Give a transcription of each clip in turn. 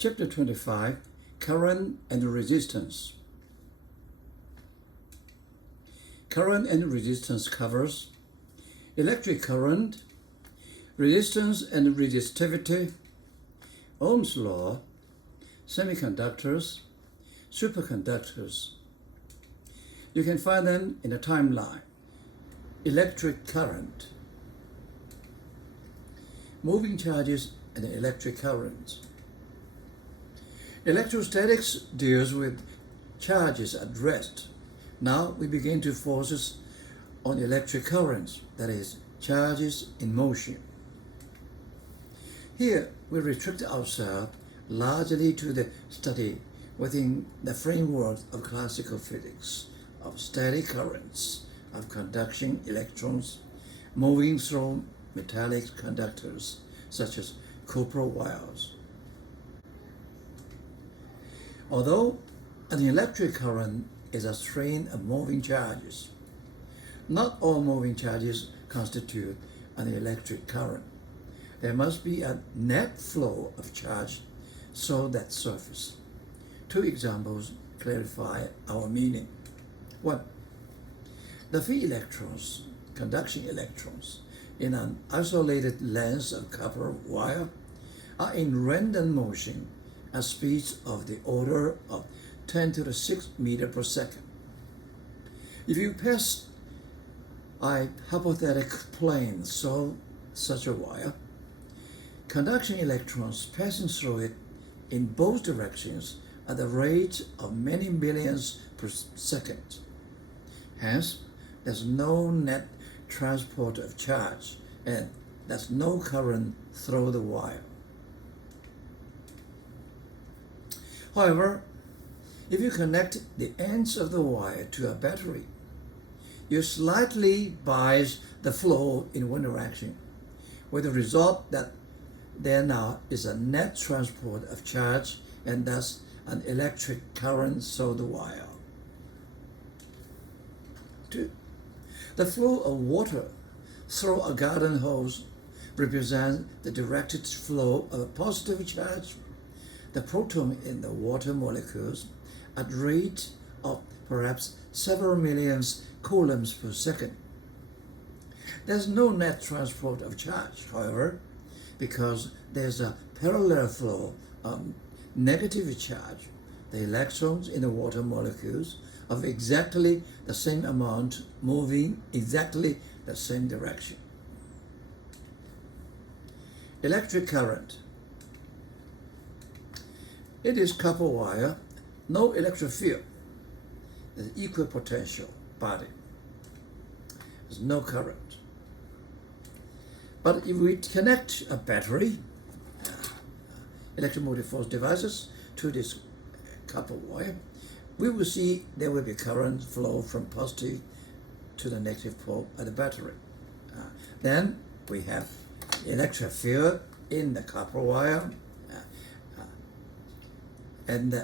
Chapter 25, Current and Resistance. Current and resistance covers electric current, resistance and resistivity, Ohm's law, semiconductors, superconductors. You can find them in a timeline. Electric current, moving charges and electric currents. Electrostatics deals with charges at rest. Now we begin to focus on electric currents, that is, charges in motion. Here we restrict ourselves largely to the study within the framework of classical physics of steady currents of conduction electrons moving through metallic conductors such as copper wires. Although an electric current is a strain of moving charges, not all moving charges constitute an electric current. There must be a net flow of charge through that surface. Two examples clarify our meaning. 1. The free electrons, conduction electrons, in an isolated length of copper wire are in random motion at speeds of the order of 10 to the 6 meters per second. If you pass a hypothetical plane through such a wire, conduction electrons passing through it in both directions at the rate of many millions per second. Hence, there's no net transport of charge and there's no current through the wire. However, if you connect the ends of the wire to a battery, you slightly bias the flow in one direction, with the result that there now is a net transport of charge and thus an electric current through the wire. 2. The flow of water through a garden hose represents the directed flow of a positive charge, the proton in the water molecules, at rate of perhaps several million coulombs per second. There's no net transport of charge, however, because there's a parallel flow of negative charge, the electrons in the water molecules, of exactly the same amount moving exactly the same direction. Electric current. It is copper wire, no electric field. There's equal potential body. There's no current. But if we connect a battery, electromotive force devices, to this copper wire, we will see there will be current flow from positive to the negative pole at the battery. Then we have electric field in the copper wire, and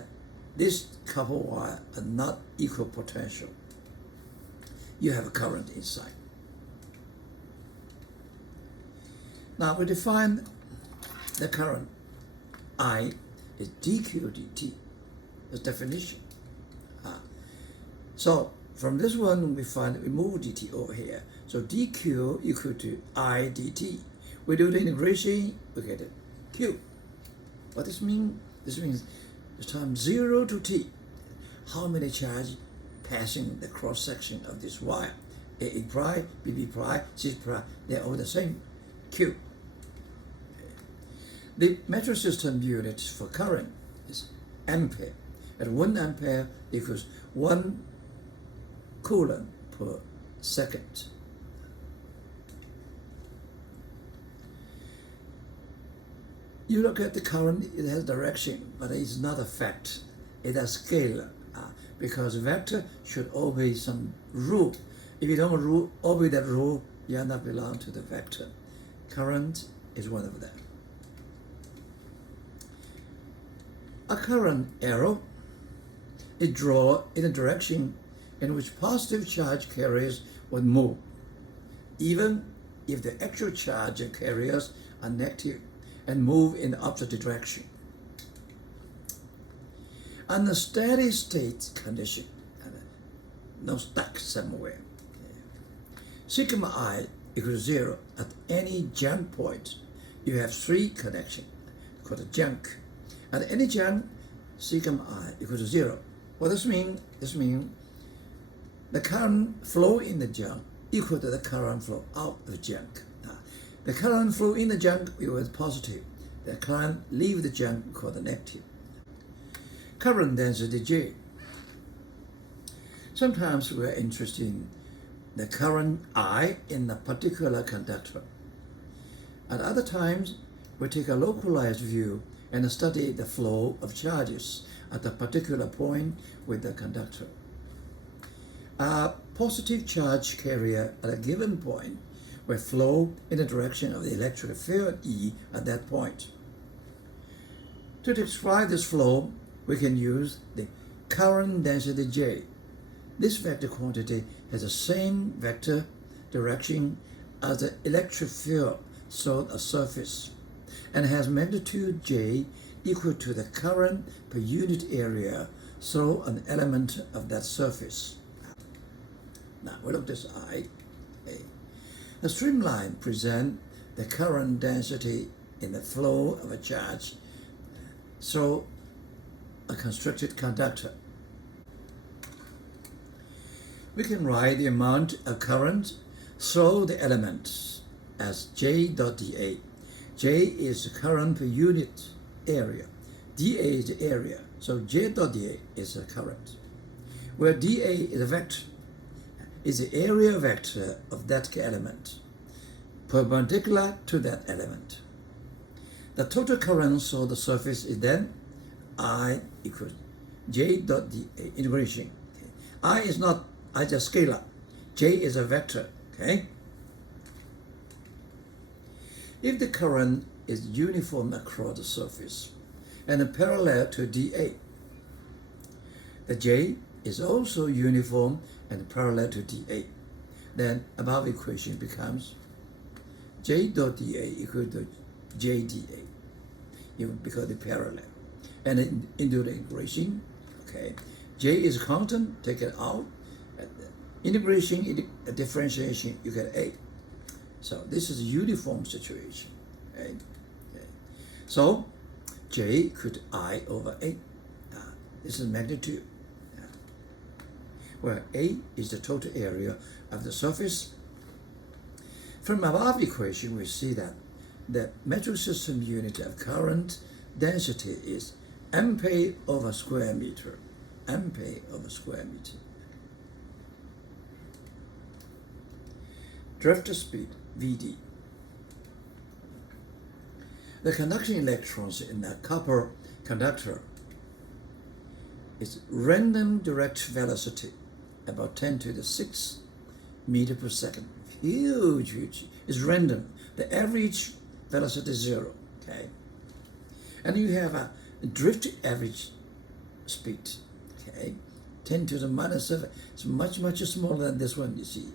this copper wire are not equal potential. You have a current inside. Now we define the current. I is dq dt, the definition. So from this one we move dt over here. So dq equal to I dt. We do the integration, we get it q. What does this mean? This means the time 0 to t, how many charge passing the cross section of this wire? A prime, BB prime, C prime, they're all the same. Q. The metric system unit for current is ampere. At 1 ampere equals 1 coulomb per second. You look at the current, it has direction, but it's not a fact. It has scalar, because vector should obey some rule. If you don't obey that rule, you are not belong to the vector. Current is one of them. A current arrow is drawn in a direction in which positive charge carriers would move, even if the actual charge carriers are negative and move in the opposite direction. Under steady state condition, no stuck somewhere. Sigma I equals 0 at any jump point. You have three connections called a junk. At any junk, sigma I equals 0. What does this mean? This means the current flow in the junk equal to the current flow out of the junk. The current flow in the junk is positive. The current leave the junk called the negative. Current density J. Sometimes we are interested in the current I in a particular conductor. At other times, we take a localized view and study the flow of charges at a particular point with the conductor. A positive charge carrier at a given point will flow in the direction of the electric field E at that point. To describe this flow, we can use the current density J. This vector quantity has the same vector direction as the electric field on a surface and has magnitude J equal to the current per unit area through an element of that surface. Now we look at this I. The streamline presents the current density in the flow of a charge through a constructed conductor. We can write the amount of current through the element as J dot dA. J is the current per unit area. dA is the area, so J dot dA is the current. Where dA is a vector, is the area vector of that element, perpendicular to that element. The total current through the surface is then I equals J dot dA integration. Okay. I is not just scalar. J is a vector. Okay. If the current is uniform across the surface and parallel to dA, the J is also uniform and parallel to dA. Then above equation becomes J dot dA equal to J dA, because they're parallel. And into the integration, okay, J is constant, take it out. Integration, differentiation, you get A. So this is a uniform situation. Okay? Okay. So J could I over A. This is magnitude. Where A is the total area of the surface. From above equation, we see that the metric system unit of current density is ampere over square meter. Ampere over square meter. Drift speed, Vd. The conducting electrons in a copper conductor is random direct velocity, about 10 to the 6 meter per second. Huge, huge. It's random. The average velocity is 0. Okay, and you have a drift average speed. Okay, 10 to the minus 7. It's much, much smaller than this one you see.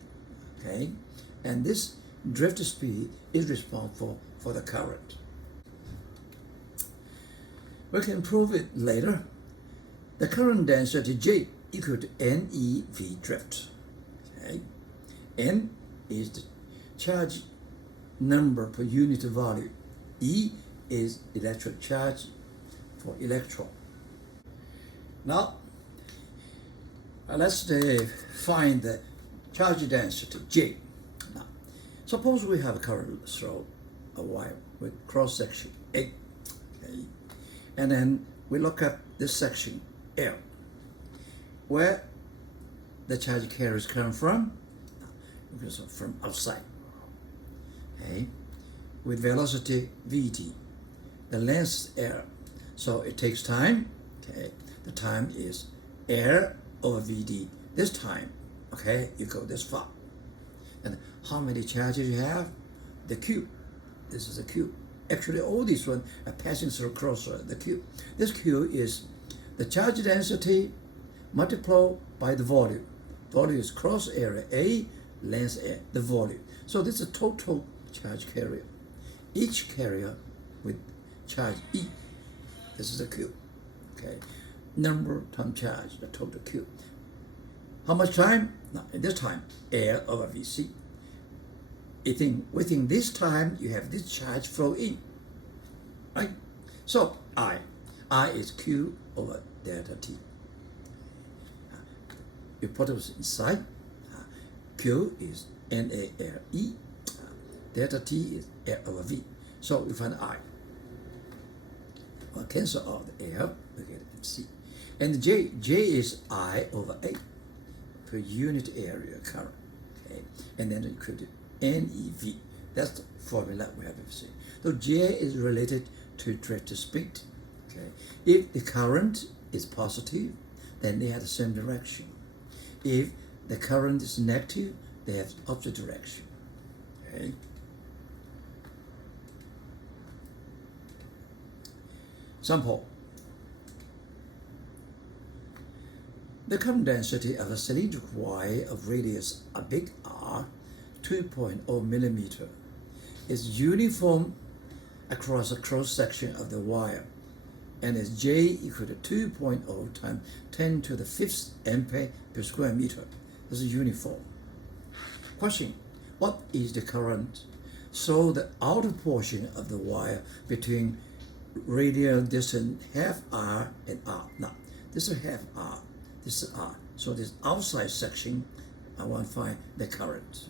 Okay, and this drift speed is responsible for the current. We can prove it later. The current density J equal to NeV drift. Okay, N is the charge number per unit volume. E is electric charge for electron. Now, let's find the charge density J. Now, suppose we have a current through a wire with cross section A. Okay, and then we look at this section L, where the charge carriers come from, because from outside. Okay, with velocity Vt, the length L, so it takes time. Okay, the time is L over Vd. This time, okay, you go this far. And how many charges you have? The Q. This is the Q. Actually, all these ones are passing through cross the Q. This Q is the charge density multiplied by the volume. Volume is cross area A, length A, the volume. So this is a total charge carrier. Each carrier with charge E. This is the Q. Okay. number times charge, the total Q. How much time? Now, in this time, L over Vc. Within this time, you have this charge flow in, right? So I is Q over delta T. You put it inside. Q is NALE. Delta T is L over V. So we find I. Well, cancel out the L, we get MC. And J is I over A per unit area current. Okay, and then equal to NEV. That's the formula we have to see. So J is related to directed speed. Okay, if the current is positive, then they have the same direction. If the current is negative, they have the opposite direction. Okay. Sample. The current density of a cylindrical wire of radius a big R, 2.0 millimeter, is uniform across a cross section of the wire, and is J equal to 2.0 times 10 to the 5th ampere per square meter. This is uniform. Question: what is the current? So the outer portion of the wire between radial distance half R and R. Now, this is half R, this is R. So this outside section, I want to find the current.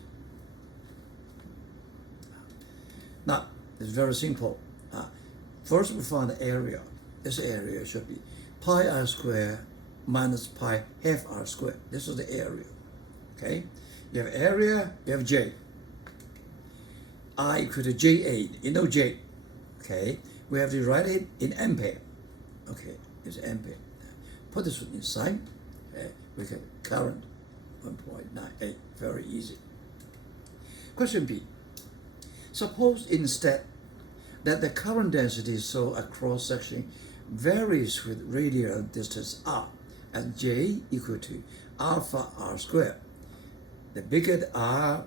Now, it's very simple. First, we find the area. This area should be pi R squared minus pi half R squared. This is the area. Okay? You have area, you have J. I equal to JA. You know J. Okay? We have to write it in ampere. Okay, it's ampere. Put this one inside. Okay, we get current 1.98. Very easy. Question B. Suppose instead that the current density so a cross section varies with radial distance R and J equal to alpha R squared. The bigger the R,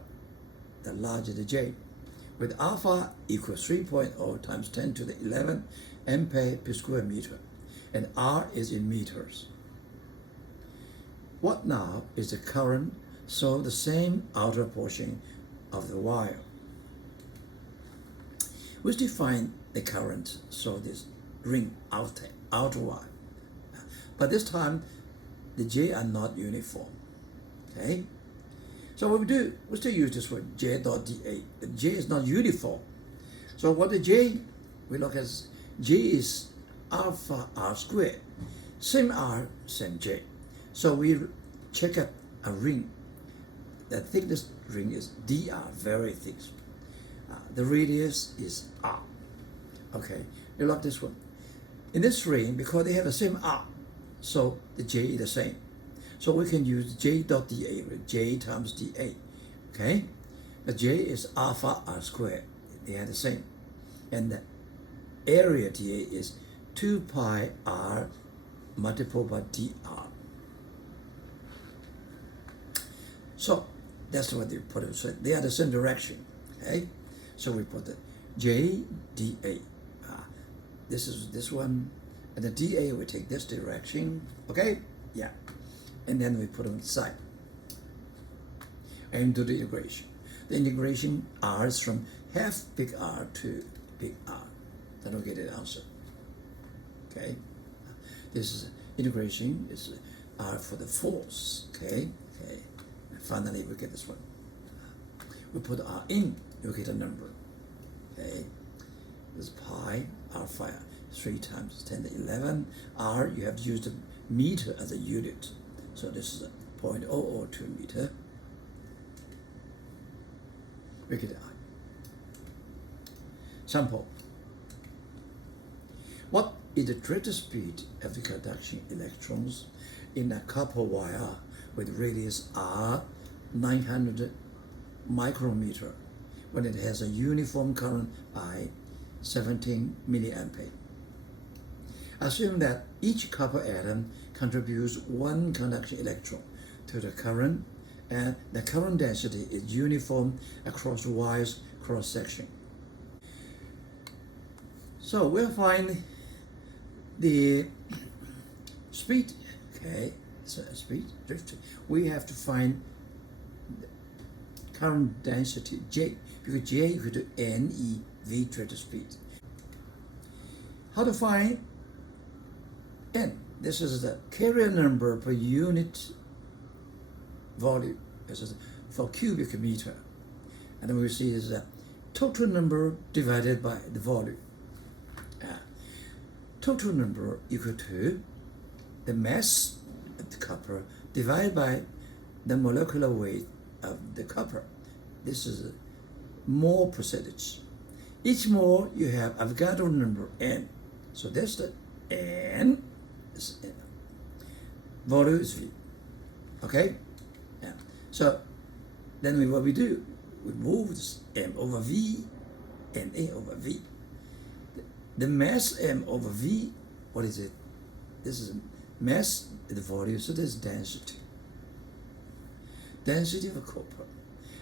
the larger the J. With alpha equals 3.0 times 10 to the 11 ampere per square meter, and R is in meters. What now is the current, so the same outer portion of the wire? We define the current, so this ring outer wire. But this time, the J are not uniform. Okay? So what we do, we still use this word J dot dA. The J is not uniform. So what the J, we look at J is alpha R squared. Same R, same J. So we check out a ring. The thickness ring is dr, very thick. The radius is R. Okay, you look this one. In this ring, because they have the same R, so the J is the same. So we can use J dot dA with J times dA. Okay? The J is alpha R squared. They are the same. And the area dA is 2 pi R multiplied by dr. So that's what they put it. So they are the same direction. Okay? So we put the J dA. This is this one. And the dA we take this direction. Okay? Yeah. And then we put them inside and do the integration. The integration R is from half big R to big R. Then we get the answer. Okay, this is integration is R for the force. Okay, and finally we get this one. We put R in, you get a number. Okay, this pi alpha 3 times 10 to 11. R, you have to use the meter as a unit. So this is 0.002 meter. We get I. Sample. What is the greatest speed of the conduction electrons in a copper wire with radius R 900 micrometer when it has a uniform current I 17 milliampere? Assume that each copper atom contributes 1 conduction electron to the current, and the current density is uniform across the wire's cross-section. So we'll find the speed. Okay, so speed drift. We have to find current density J, because J equal to NeV drift speed. How to find N? This is the carrier number per unit volume. This is for cubic meter. And then we see is the total number divided by the volume. Total number equal to the mass of the copper divided by the molecular weight of the copper. This is mole percentage. Each mole you have Avogadro number N. So that's the N. Is N. Volume is V. Okay? Yeah. So then what we do, we move this M over V and A over V. The mass M over V, what is it? This is mass, the volume, so this is density. Density of copper.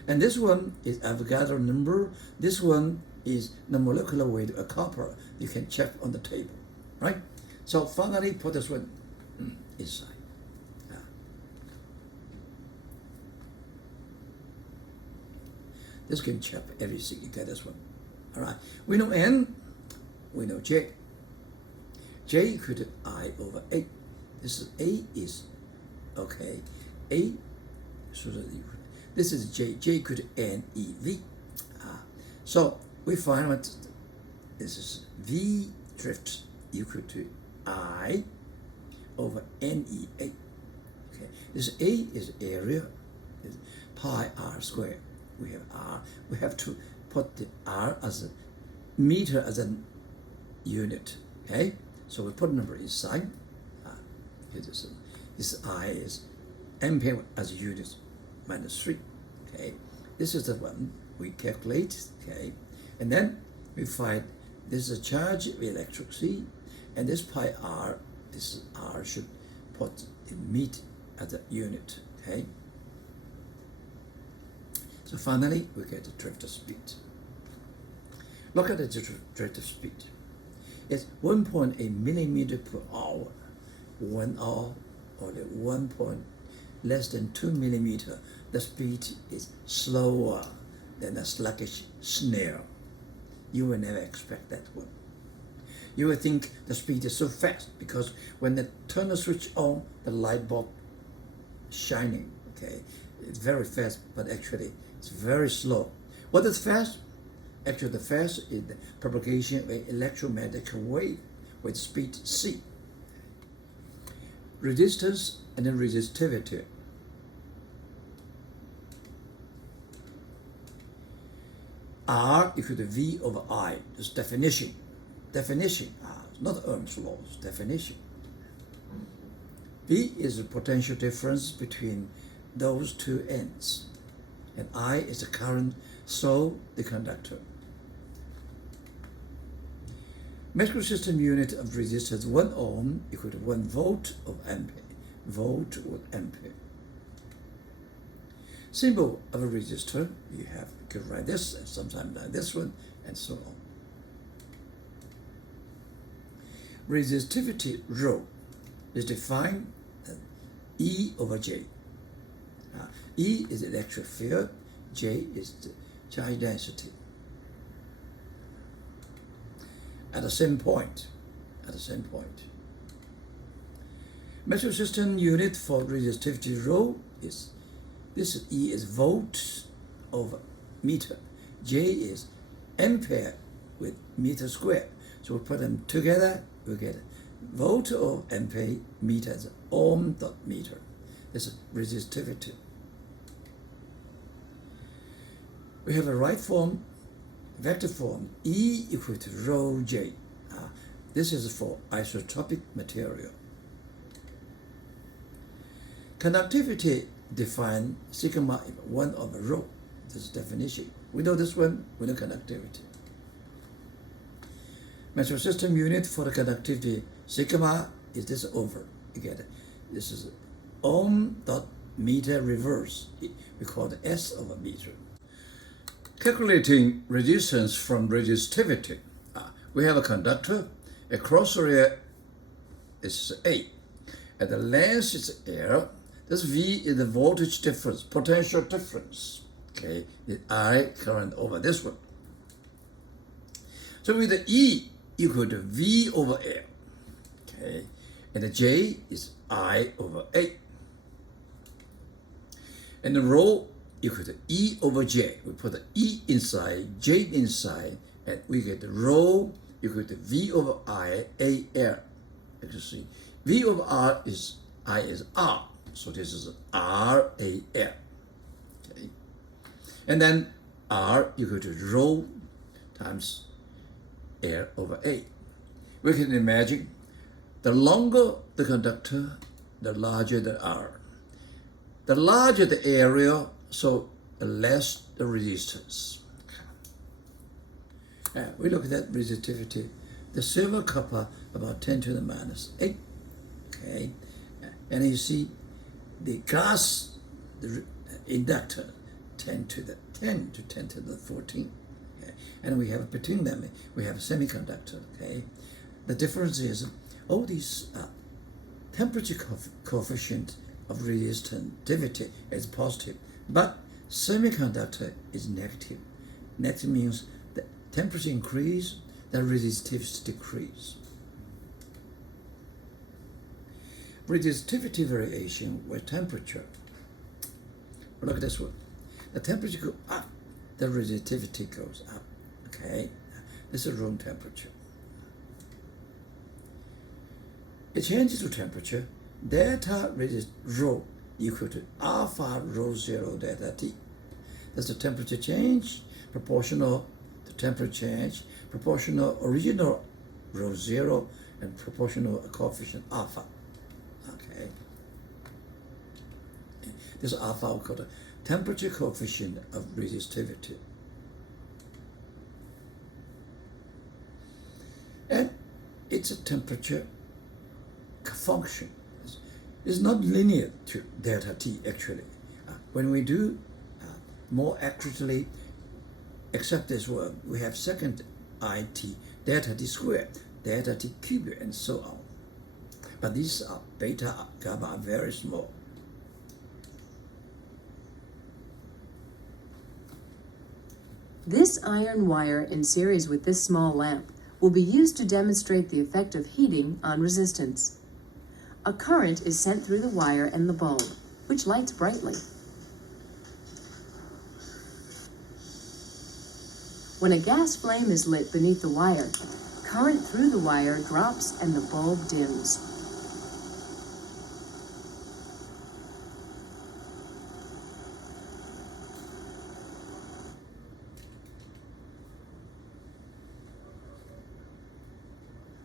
And this one is Avogadro number. This one is the molecular weight of copper. You can check on the table, right? So finally put this one inside. This can check everything, you get this one. All right, we know N, we know J. J equal to I over A. This is A is, okay, A, so this is J, J equal to NeV. So we find what this is V drift equal to I over NEA. Okay, this A is area, is pi r squared. We have R. We have to put the R as a meter as a unit. Okay, so we put number inside. This I is ampere as a unit minus 3. Okay, this is the one we calculate. Okay, and then we find this is a charge of electricity, and this pi r, this R should put the meter as a unit. Okay. So finally, we get the drift speed. Look at the drift speed. It's 1.8 millimeter per hour. 1 hour, or the 1 point less than 2 millimeter. The speed is slower than a sluggish snail. You will never expect that one. You will think the speed is so fast because when they turn the switch on, the light bulb shining. Okay, it's very fast, but actually it's very slow. What is fast? Actually, the fast is the propagation of an electromagnetic wave with speed c. Resistance and then resistivity. R equal to V over I. This definition. Definition. Not Ohm's law. It's definition. V is the potential difference between those two ends, and I is the current, so the conductor. Metric system unit of resistance 1 ohm equal to 1 volt of ampere. Volt or ampere. Symbol of a resistor, you have to write this, and sometimes like this one, and so on. Resistivity rho is defined as E over J. E is electric field, J is the charge density. At the same point, Metric system unit for resistivity rho is, this is E is volt over meter. J is ampere with meter squared. So we put them together, we get volt over ampere meters ohm dot meter. This is resistivity. We have a right form, vector form, E equal to rho J. This is for isotropic material. Conductivity defined sigma 1 over rho. This is definition. We know this one, we know conductivity. Metric system unit for the conductivity sigma is this over. You get it. This is ohm dot meter reverse. We call it S over meter. Calculating resistance from resistivity. We have a conductor. A cross area is A. and the length is L. This V is the voltage difference, potential difference. Okay, the I current over this one. So with the E equal to V over L. Okay, and the J is I over A. And the rho equal to E over J. We put the E inside, J inside, and we get the rho equal to V over I, A, L. You can see, V over R is I is R. So this is R, A, L. Okay. And then R equal to rho times L over A. We can imagine the longer the conductor, the larger the R. The larger the area, so the less the resistance. We look at that resistivity. The silver copper about 10 to the minus 8. Okay, and you see the glass, the inductor, 10 to the 14. Okay? And we have between them, we have a semiconductor. Okay, the difference is all these temperature coefficient of resistivity is positive, but semiconductor is negative. Negative means the temperature increase, the resistivity decrease. Resistivity variation with temperature. Look at this one. The temperature goes up, the resistivity goes up. Okay, this is room temperature. It changes to temperature. Delta rho equal to alpha rho 0 delta T. That's the temperature change, proportional to temperature change, proportional original rho 0, and proportional coefficient alpha. Okay. This alpha we call the temperature coefficient of resistivity. And it's a temperature function. It's not linear to delta T actually. When we do more accurately accept this word, we have second IT, delta T squared, delta T cubed, and so on. But these are beta, gamma are very small. This iron wire in series with this small lamp will be used to demonstrate the effect of heating on resistance. A current is sent through the wire and the bulb, which lights brightly. When a gas flame is lit beneath the wire, current through the wire drops and the bulb dims.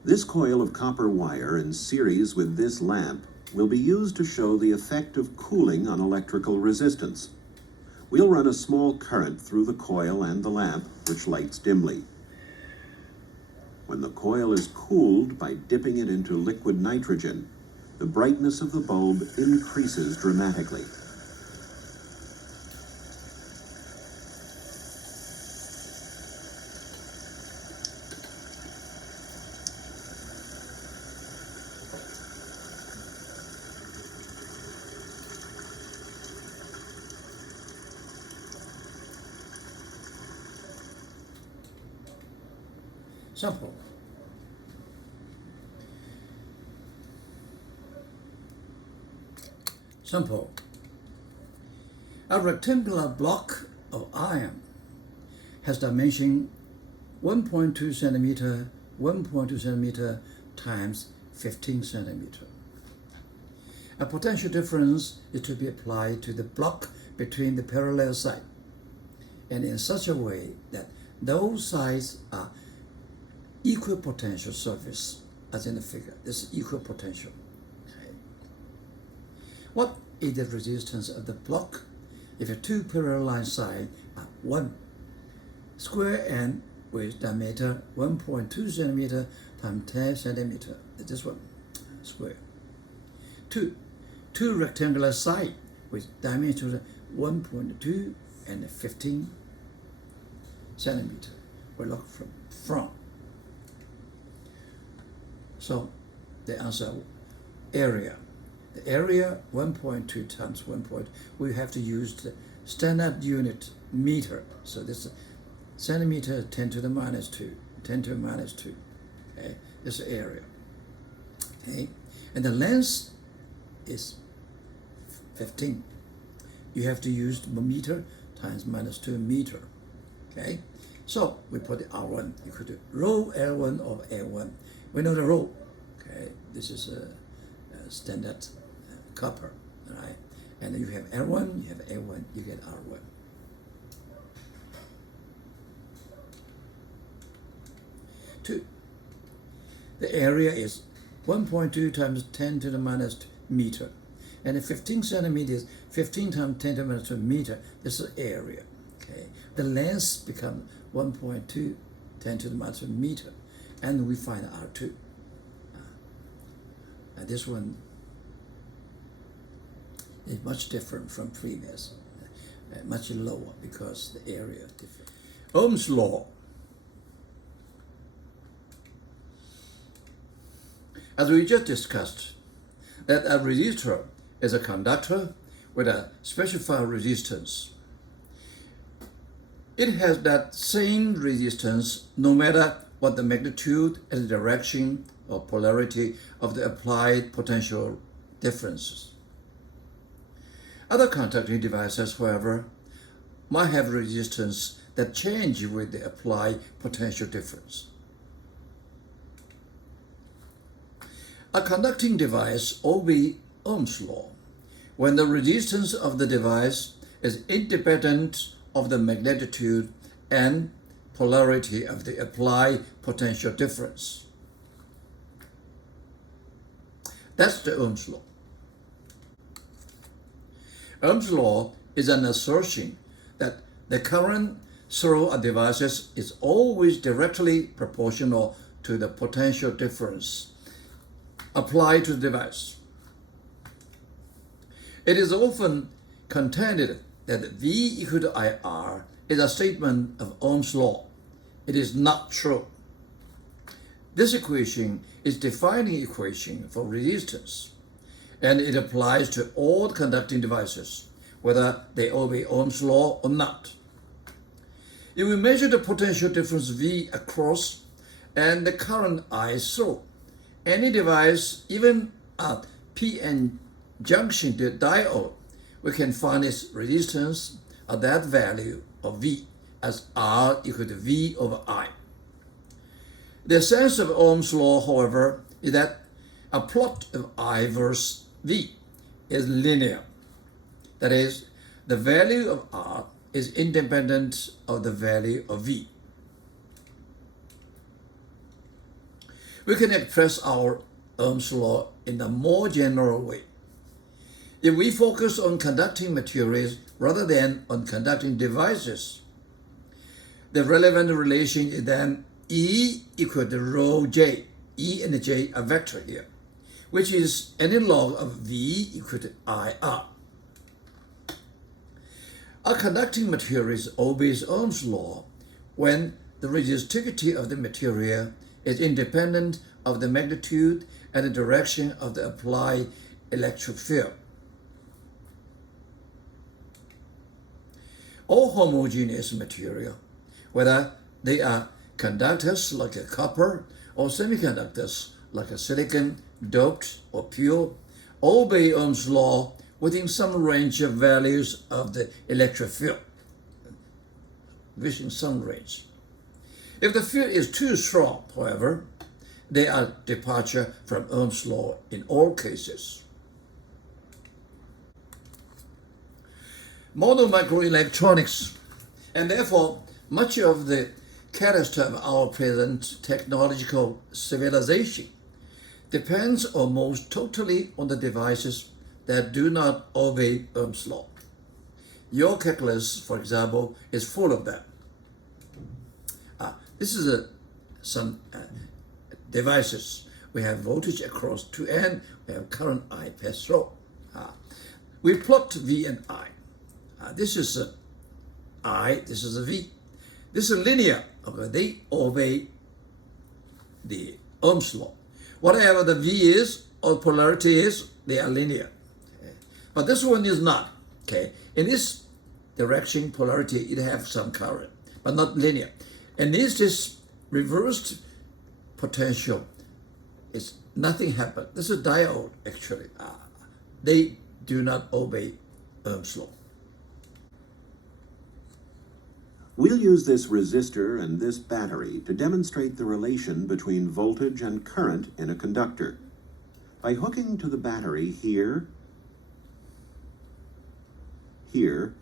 This coil of copper wire in series with this lamp will be used to show the effect of cooling on electrical resistance. We'll run a small current through the coil and the lamp, which lights dimly. When the coil is cooled by dipping it into liquid nitrogen, the brightness of the bulb increases dramatically. Simple. Simple. A rectangular block of iron has dimension 1.2 centimeter, 1.2 centimeter times 15 centimeter. A potential difference is to be applied to the block between the parallel sides, and in such a way that those sides are equal potential surface, as in the figure. This is equal potential. Okay. What is the resistance of the block if the two parallel sides are 1 square and with diameter 1.2 centimeter times 10 centimeter? This one, square. Two rectangular sides with diameter 1.2 and 15 centimeter. We look from front. So the answer area The area 1.2 times 1. We have to use the standard unit meter. So this is centimeter 10 to the minus 2, 10 to the minus 2. Okay, this is area. Okay, and the length is 15. You have to use the meter times minus 2 meter. Okay, so we put the R1 equal to rho L1 of L1. We know the rho. Okay, this is a standard copper, right? And then you have L1, you have A1, you get R1. Two. The area is 1.2 times 10 to the minus 2 meter. And the 15 centimeters, 15 times 10 to the minus 2 meter, this is area. Okay. The length becomes 1.2 10 to the minus 2 meter. And we find R2. This one is much different from previous, much lower because the area is different. Ohm's law. As we just discussed, that a resistor is a conductor with a specified resistance. It has that same resistance no matter what the magnitude and the direction or polarity of the applied potential differences. Other conducting devices, however, might have resistance that change with the applied potential difference. A conducting device obeys Ohm's law when the resistance of the device is independent of the magnitude and polarity of the applied potential difference. That's the Ohm's law. Ohm's law is an assertion that the current through a device is always directly proportional to the potential difference applied to the device. It is often contended that V equal to IR is a statement of Ohm's law. It is not true. This equation is defining equation for resistance, and it applies to all conducting devices, whether they obey Ohm's law or not. If we measure the potential difference V across and the current I through any device, even a PN junction diode, we can find its resistance at that value of V as R equal to V over I. The sense of Ohm's law, however, is that a plot of I versus V is linear. That is, the value of R is independent of the value of V. We can express our Ohm's law in a more general way. If we focus on conducting materials rather than on conducting devices, the relevant relation is then E equal to rho J. E and J are vector here, which is any log of V equal to IR. A conducting material obeys Ohm's law when the resistivity of the material is independent of the magnitude and the direction of the applied electric field. All homogeneous material, whether they are conductors like a copper or semiconductors like a silicon, doped or pure, obey Ohm's law within some range of values of the electric field, within some range. If the field is too strong, however, they are departure from Ohm's law in all cases. Modern microelectronics, and therefore much of the character of our present technological civilization, depends almost totally on the devices that do not obey Ohm's law. Your calculus, for example, is full of them. This is some devices. We have voltage across 2N, we have current I pass through. We plot V and I. This is a I, this is a V. This is linear. Okay, they obey the Ohm's law. Whatever the V is or polarity is, They are linear. Okay? But this one is not. Okay. In this direction polarity, it has some current, but not linear. And this is reversed potential. It's nothing happened. This is a diode actually. They do not obey Ohm's law. We'll use this resistor and this battery to demonstrate the relation between voltage and current in a conductor. By hooking to the battery here, here,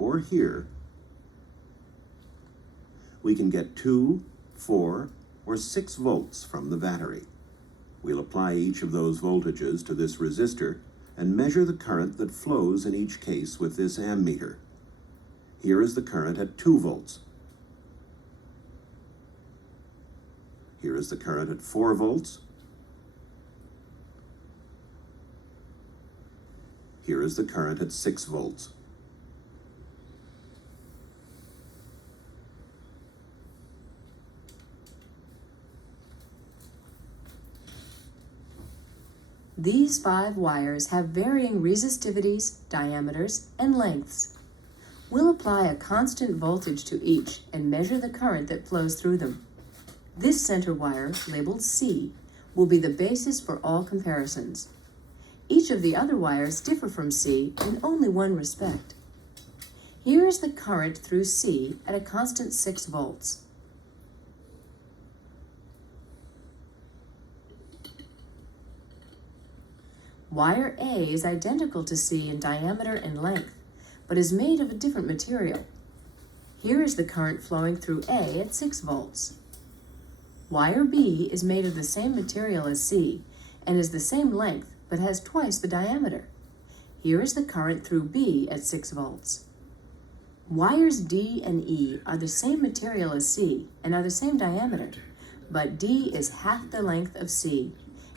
or here, we can get 2, 4, or 6 volts from the battery. We'll apply each of those voltages to this resistor and measure the current that flows in each case with this ammeter. Here is the current at 2 volts. Here is the current at 4 volts. Here is the current at 6 volts. These 5 wires have varying resistivities, diameters, and lengths. We'll apply a constant voltage to each and measure the current that flows through them. This center wire, labeled C, will be the basis for all comparisons. Each of the other wires differ from C in only one respect. Here is the current through C at a constant 6 volts. Wire A is identical to C in diameter and length, but is made of a different material. Here is the current flowing through A at 6 volts. Wire B is made of the same material as C and is the same length but has twice the diameter. Here is the current through B at 6 volts. Wires D and E are the same material as C and are the same diameter, but D is half the length of C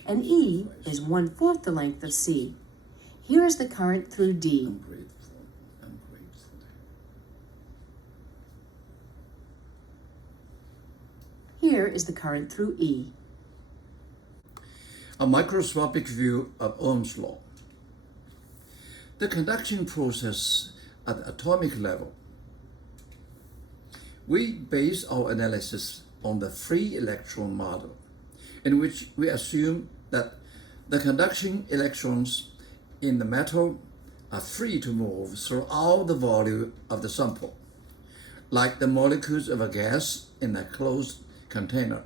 and E is 1/4 the length of C. Here is the current through D. I'm grateful. I'm grateful. Here is the current through E. A microscopic view of Ohm's law. The conduction process at the atomic level. We base our analysis on the free electron model, in which we assume that the conducting electrons in the metal are free to move throughout the volume of the sample, like the molecules of a gas in a closed container.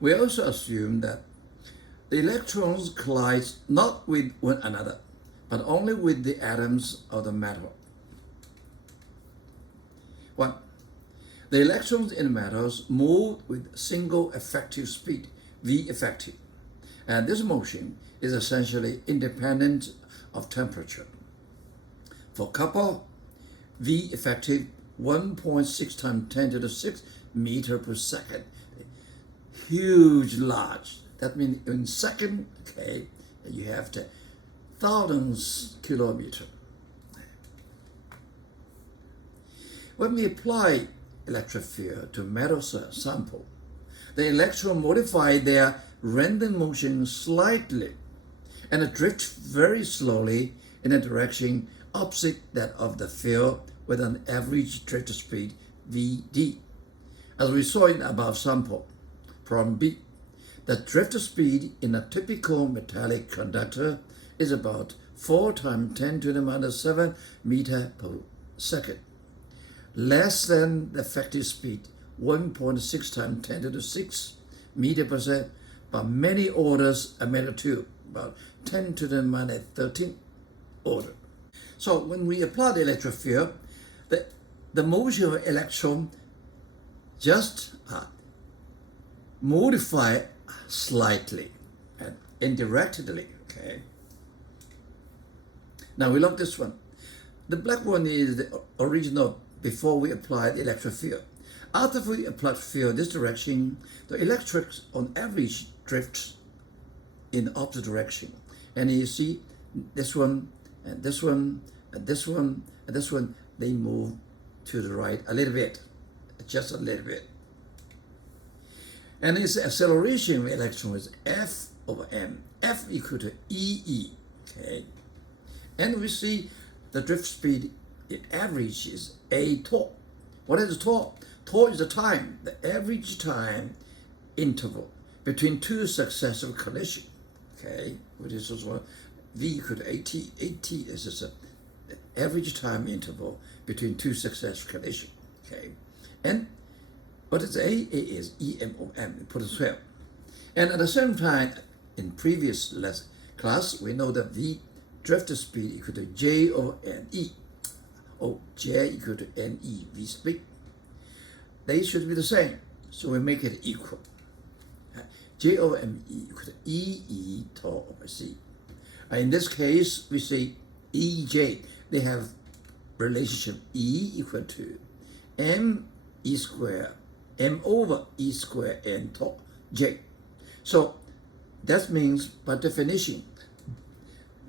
We also assume that the electrons collide not with one another, but only with the atoms of the metal. 1. The electrons in metals move with single effective speed, V effective, and this motion is essentially independent of temperature. For copper, V effective 1.6 times 10 to the 6 meter per second. Huge, large. That means in second, okay, you have the thousands kilometer. When we apply electric field to metal sample, the electron modify their random motion slightly and drift very slowly in a direction opposite that of the field with an average drift speed Vd. As we saw in above sample, problem B, the drift speed in a typical metallic conductor is about 4 times 10 to the minus 7 meter per second, less than the effective speed 1.6 times 10 to the 6 meter per second, but many orders of magnitude, about 10 to the minus 13 order. So when we apply the electric field, the motion of electron just modify slightly and indirectly, okay? Now we look this one. The black one is the original before we apply the electric field. After we apply field this direction, the electrics on average drifts in the opposite direction. And you see this one, and this one, and this one, and this one, they move to the right a little bit, just a little bit. And its acceleration of electron is F over m. F equal to EE. Okay. And we see the drift speed, it averages a torque. What is torque? Torque is the time, the average time interval between two successive collisions. Okay, which is also V equal to AT. AT is just the average time interval between two successive collisions. Okay, and what is A? A is EM over M, put it 12. And at the same time, in previous class, we know that V drift speed equal to J over NE. Oh, J equal to NE, V speed. They should be the same, so we make it equal. J over M equal to EE tau over C. In this case, we say EJ. They have relationship E equal to M E square, M over E square N tau J. So that means, by definition,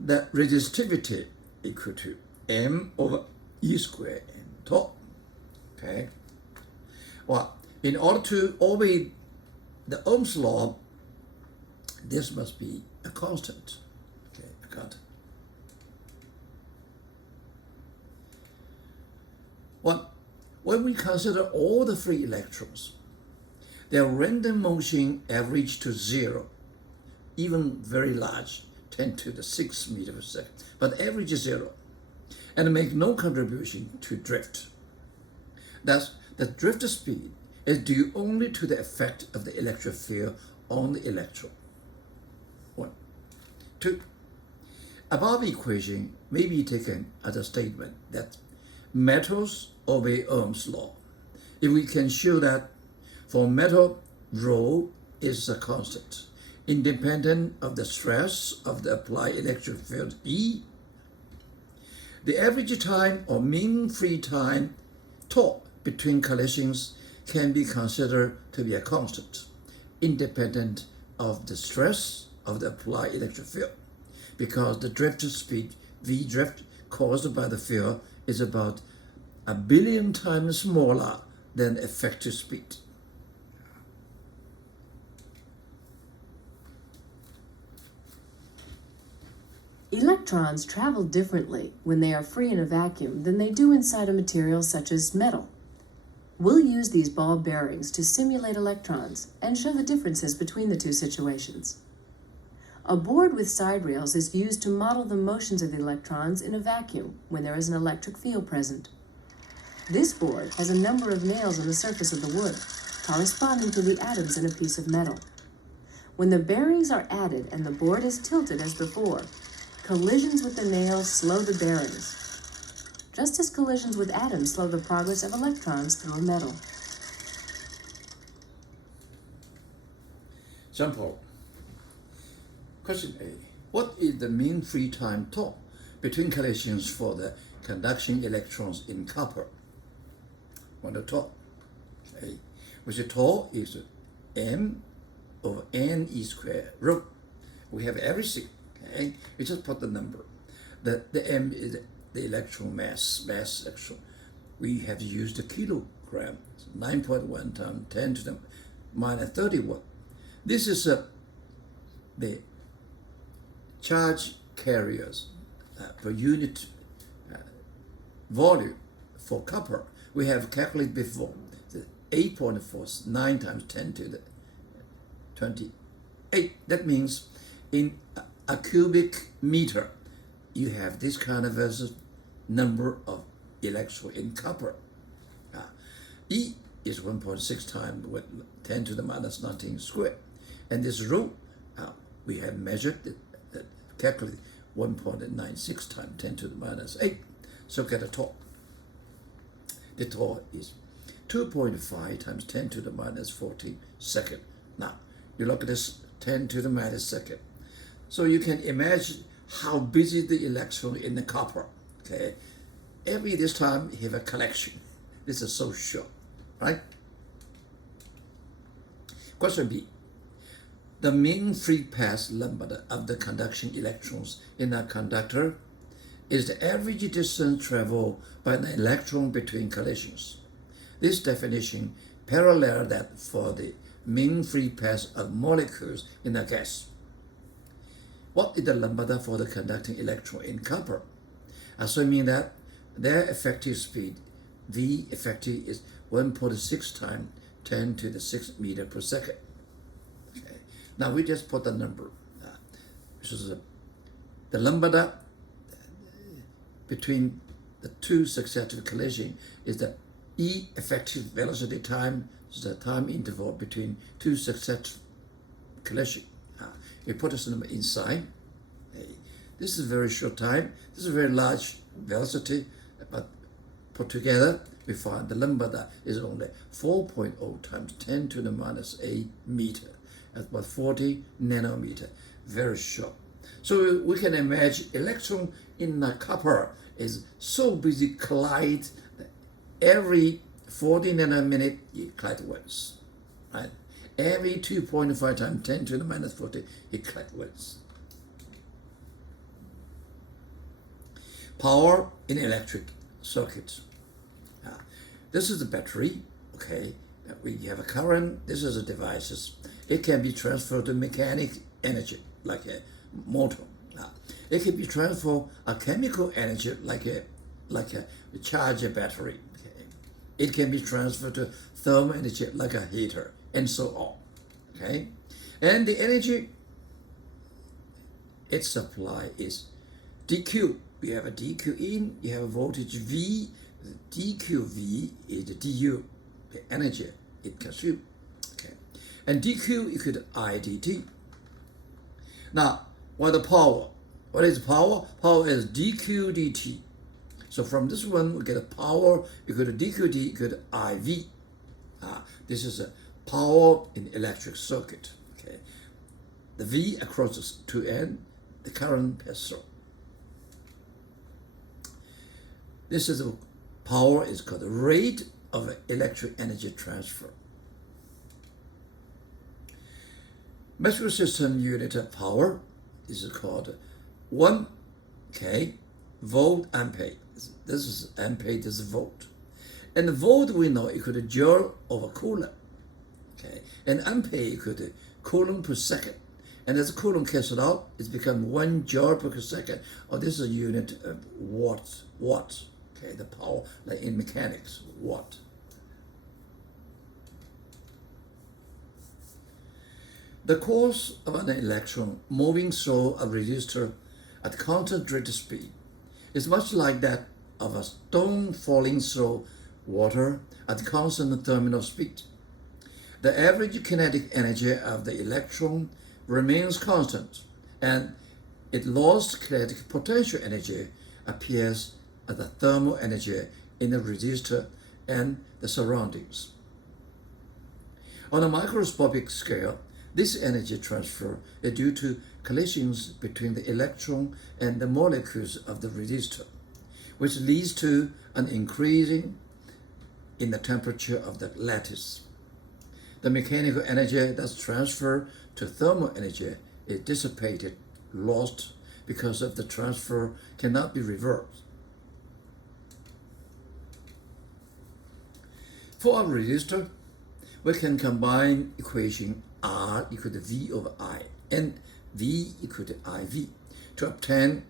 that resistivity equal to M over E square N tau. Okay. Well, in order to obey the Ohm's law, this must be a constant. Okay, a constant. Well, when we consider all the free electrons, their random motion average to 0, even very large, 10 to the 6 meters per second, but average is 0, and make no contribution to drift. Thus, the drift speed is due only to the effect of the electric field on the electron. 1. 2. Above equation may be taken as a statement that metals obey Ohm's law. If we can show that for metal, rho is a constant, independent of the stress of the applied electric field E, the average time or mean free time torque between collisions can be considered to be a constant, independent of the stress of the applied electric field, because the drift speed, V drift, caused by the field is about 1 billion times smaller than effective speed. Electrons travel differently when they are free in a vacuum than they do inside a material such as metal. We'll use these ball bearings to simulate electrons and show the differences between the two situations. A board with side rails is used to model the motions of the electrons in a vacuum when there is an electric field present. This board has a number of nails on the surface of the wood, corresponding to the atoms in a piece of metal. When the bearings are added and the board is tilted as before, collisions with the nails slow the bearings, just as collisions with atoms slow the progress of electrons through a metal. Example. Question A. What is the mean free time torque between collisions for the conduction electrons in copper? Want the torque. Okay. Which the torque is M over NE squared rho. We have everything. Okay. We just put the number. The M is the electron mass electron. We have used the kilogram, 9.1 times 10 to the minus 31. This is the charge carriers per unit volume for copper. We have calculated before, 8.4, 9 times 10 to the 28. That means in a cubic meter, you have this kind of number of electrons in copper. E is 1.6 times with 10 to the minus 19 squared. And this rho, we have measured, calculated 1.96 times 10 to the minus 8. So get a torque. The torque is 2.5 times 10 to the minus 14 second. Now, you look at this 10 to the minus second. So you can imagine how busy the electron in the copper. Okay, every this time you have a collection. This is so short, right? Question B. The mean free path number of the conduction electrons in a conductor is the average distance traveled by an electron between collisions. This definition parallels that for the mean free path of molecules in a gas. What is the lambda for the conducting electron in copper? Assuming that their effective speed, V effective, is 1.6 times 10 to the 6 meter per second. Okay. Now we just put the number. This is the lambda between the two successive collisions is the E effective velocity time, is the time interval between two successive collisions. We put this number inside. This is a very short time. This is a very large velocity, but put together, we find the lambda is only 4.0 times 10 to the minus 8 meter, at about 40 nanometer, very short. So we can imagine electron in the copper is so busy collide that every 40 nanometer it collide once, right? Every 2.5 times 10 to the minus 40 it collide once. Power in electric circuits. This is the battery, okay? We have a current, this is the devices. It can be transferred to mechanical energy, like a motor. It can be transferred a chemical energy, like a charger battery. Okay? It can be transferred to thermal energy, like a heater, and so on. Okay? And the energy it supply is dq. We have a dq in, you have a voltage V, dqV is the du, the energy it consumes. Okay. And dq equal to I dt. Now, what is power? What is power? Power is dq dt. So from this one, we get a power equal to dq d equal to IV. This is a power in electric circuit. Okay. The V across the two ends, the current passes through. This is a power is called the rate of electric energy transfer. Metric system unit of power is called 1 volt ampere. This is ampere, this is volt. And the volt we know equal to joule over coulomb. Okay, and ampere equal to coulomb per second. And as the coulomb cancelled out, it's become 1 joule per second. Or this is a unit of watts. Okay, the power, like in mechanics, watt. The course of an electron moving through a resistor at constant rate of speed is much like that of a stone falling through water at constant terminal speed. The average kinetic energy of the electron remains constant, and its lost kinetic potential energy appears as the thermal energy in the resistor and the surroundings. On a microscopic scale, this energy transfer is due to collisions between the electron and the molecules of the resistor, which leads to an increasing in the temperature of the lattice. The mechanical energy that's transferred to thermal energy is dissipated, lost, because of the transfer cannot be reversed. For a resistor, we can combine equation R equal to V over I and V equal to IV to obtain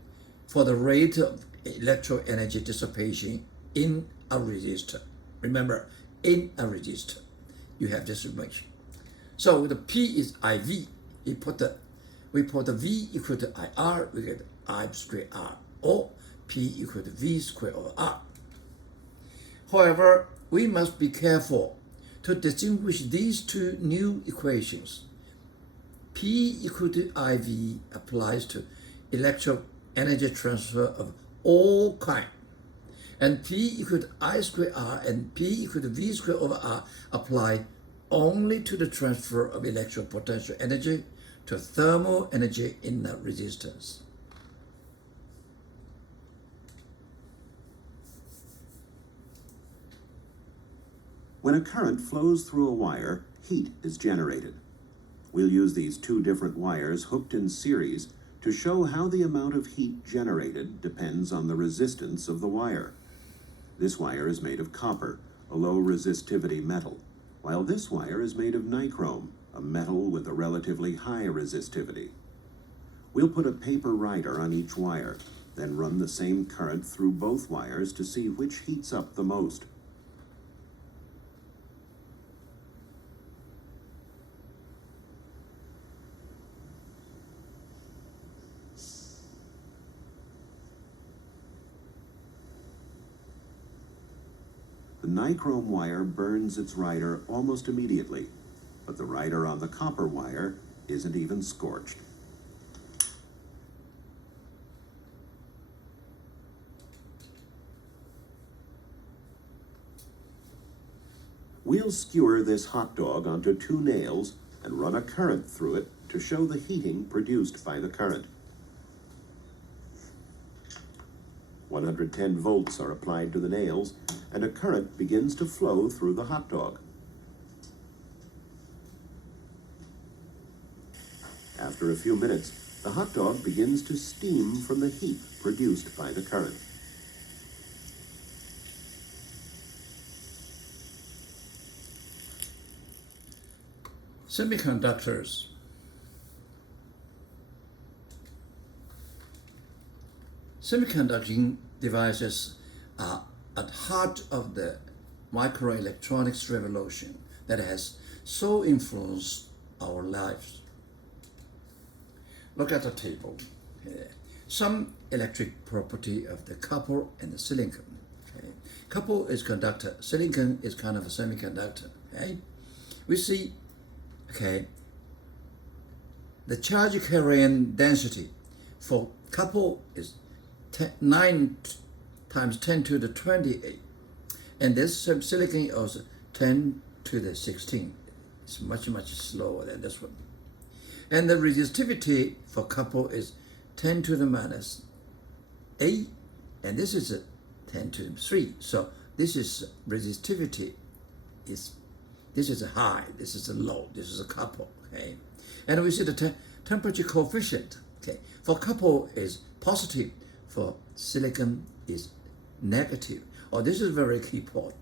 for the rate of electrical energy dissipation in a resistor. Remember, in a resistor, you have this information. So the P is IV. We put the V equal to IR, we get I squared R, or P equal to V squared over R. However, we must be careful to distinguish these two new equations. P equal to IV applies to electrical energy transfer of all kinds, and P equal to I squared R and P equal to V squared over R apply only to the transfer of electrical potential energy to thermal energy in the resistance. When a current flows through a wire, heat is generated. We'll use these two different wires hooked in series to show how the amount of heat generated depends on the resistance of the wire. This wire is made of copper, a low resistivity metal. while this wire is made of nichrome, a metal with a relatively high resistivity. We'll put a paper rider on each wire, then run the same current through both wires to see which heats up the most. The nichrome wire burns its rider almost immediately, but the rider on the copper wire isn't even scorched. We'll skewer this hot dog onto 2 nails and run a current through it to show the heating produced by the current. 110 volts are applied to the nails, and a current begins to flow through the hot dog. After a few minutes, the hot dog begins to steam from the heat produced by the current. Semiconductors. Semiconducting devices are at the heart of the microelectronics revolution that has so influenced our lives. Look at the table. Some electric property of the copper and the silicon. Copper is conductor, silicon is kind of a semiconductor. We see the charge carrying density for copper is 9 times 10 to the 28, and this silicon is 10 to the 16. It's much slower than this one. And the resistivity for copper is 10 to the minus 8, and this is a 10 to the 3. So this is resistivity this is a high, this is a low, this is a copper. And we see the temperature coefficient. For copper is positive, for silicon is negative. This is a very key point.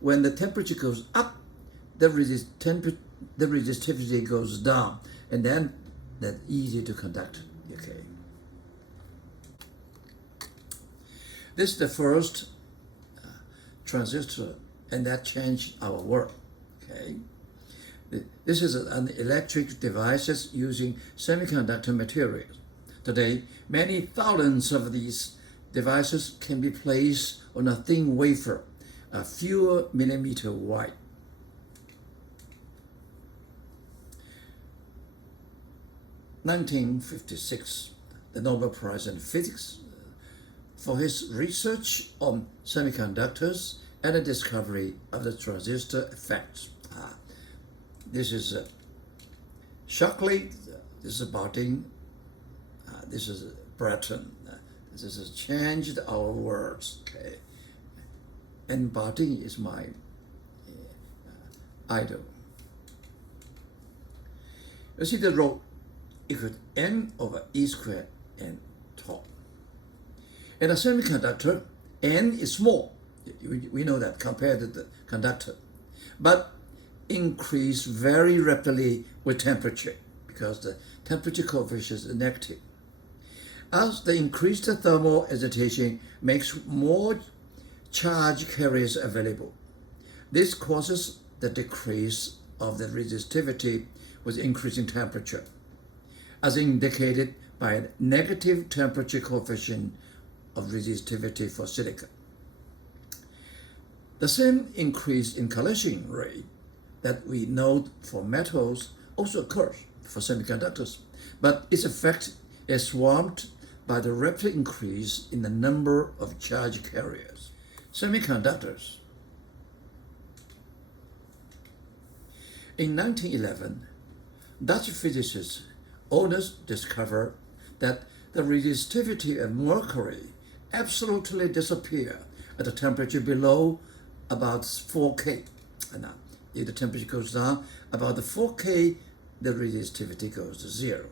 When the temperature goes up, the resistivity goes down, and then that's easy to conduct. This is the first transistor, and that changed our world. This is an electric device using semiconductor materials. Today, many thousands of these devices can be placed on a thin wafer, a few millimeters wide. In 1956, the Nobel Prize in Physics for his research on semiconductors and the discovery of the transistor effect. This is Shockley, this is Barting, this is Breton. This has changed our worlds. And Barting is my idol. You see the rho equal m over e squared and tau. In a semiconductor, n is small. We know that compared to the conductor, but increase very rapidly with temperature because the temperature coefficient is negative. As the increased thermal excitation makes more charge carriers available, this causes the decrease of the resistivity with increasing temperature, as indicated by a negative temperature coefficient of resistivity for silicon. The same increase in collision rate that we note for metals also occurs for semiconductors, but its effect is swamped by the rapid increase in the number of charge carriers. Semiconductors. In 1911, Dutch physicist Onnes discovered that the resistivity of mercury absolutely disappears at a temperature below about 4K. And if the temperature goes down about the 4K, the resistivity goes to 0.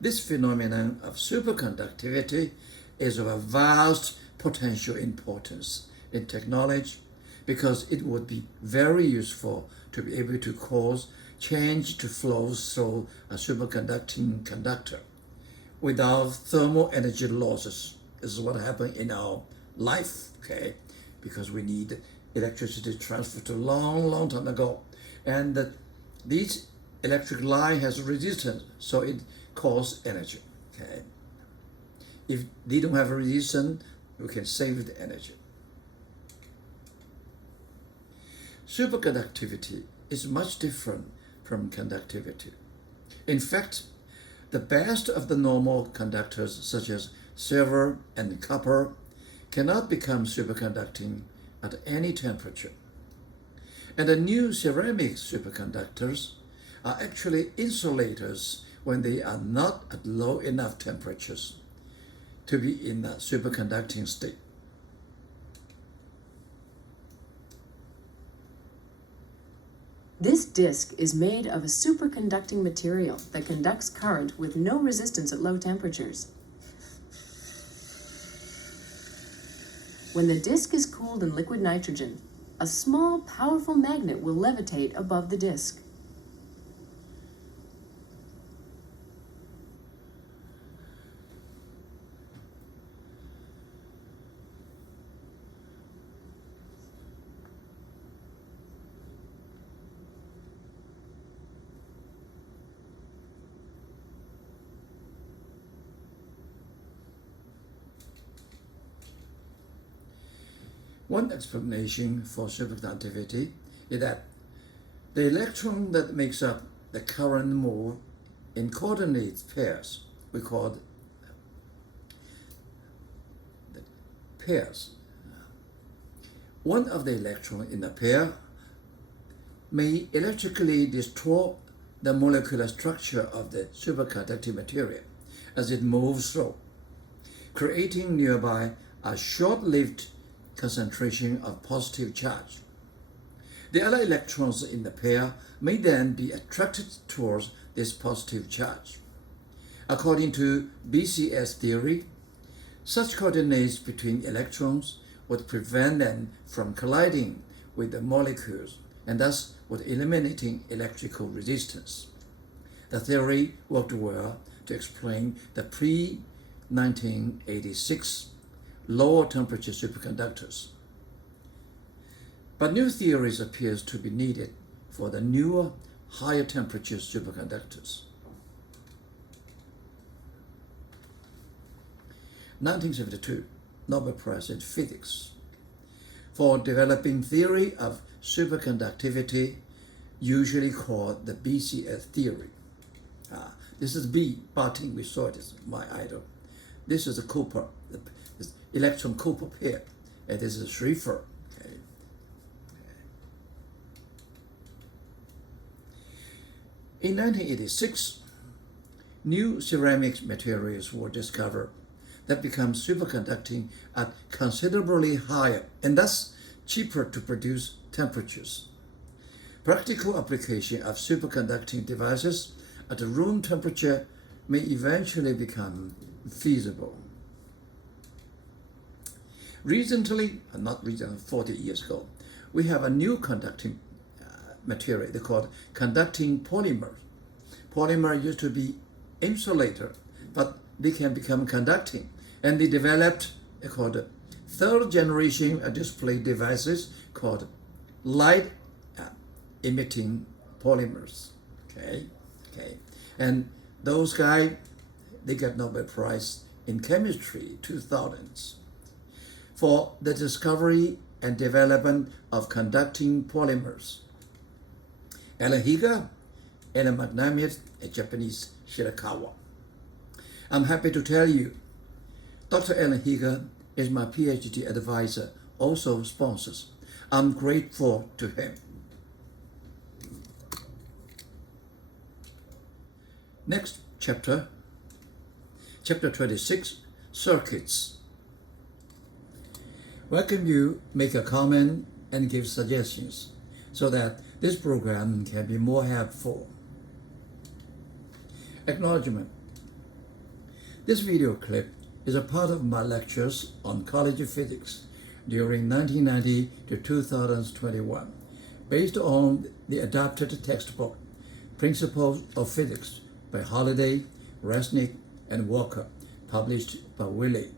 This phenomenon of superconductivity is of a vast potential importance in technology, because it would be very useful to be able to cause change to flows through a superconducting conductor without thermal energy losses. This is what happened in our life, okay? Because we need electricity transferred to long time ago. And these electric line has resistance, so it causes energy, okay? If they don't have a resistance, we can save the energy. Superconductivity is much different from conductivity. In fact, the best of the normal conductors, such as silver and copper, cannot become superconducting at any temperature. And the new ceramic superconductors are actually insulators when they are not at low enough temperatures to be in a superconducting state. This disk is made of a superconducting material that conducts current with no resistance at low temperatures. When the disk is cooled in liquid nitrogen, a small, powerful magnet will levitate above the disk. One explanation for superconductivity is that the electron that makes up the current move in coordinate pairs. We call the pairs. One of the electrons in a pair may electrically distort the molecular structure of the superconducting material as it moves through, creating nearby a short-lived concentration of positive charge. The other electrons in the pair may then be attracted towards this positive charge. According to BCS theory, such coordinates between electrons would prevent them from colliding with the molecules and thus would eliminating electrical resistance. The theory worked well to explain the pre-1986 lower temperature superconductors. But new theories appears to be needed for the newer, higher temperature superconductors. 1972, Nobel Prize in Physics for developing theory of superconductivity, usually called the BCS theory. This is B. Barting, we saw it as my idol. This is a Cooper, this electron Cooper pair, and this is Schrieffer. Okay. In 1986, new ceramic materials were discovered that become superconducting at considerably higher and thus cheaper to produce temperatures. Practical application of superconducting devices at room temperature may eventually become feasible. Recently, 40 years ago, we have a new conducting material they called conducting polymers. Polymer used to be insulator, but they can become conducting, and they developed called third generation display devices called light emitting polymers. Okay, and those guys, they got Nobel Prize in Chemistry 2000s for the discovery and development of conducting polymers. Alan Higa and Magnamius, a Japanese Shirakawa. I'm happy to tell you, Dr. Alan Higa is my PhD advisor, also sponsors. I'm grateful to him. Next chapter, chapter 26, Circuits. Welcome you make a comment and give suggestions so that this program can be more helpful. Acknowledgement. This video clip is a part of my lectures on college physics during 1990 to 2021, based on the adapted textbook, Principles of Physics by Holliday, Resnick, and Walker, published by Wiley.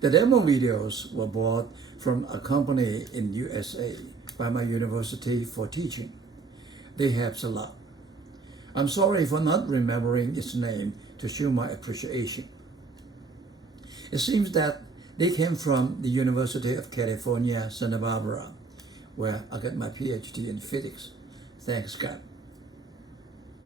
The demo videos were bought from a company in USA by my university for teaching. They helped a lot. I'm sorry for not remembering its name to show my appreciation. It seems that they came from the University of California, Santa Barbara, where I got my PhD in physics. Thanks, God.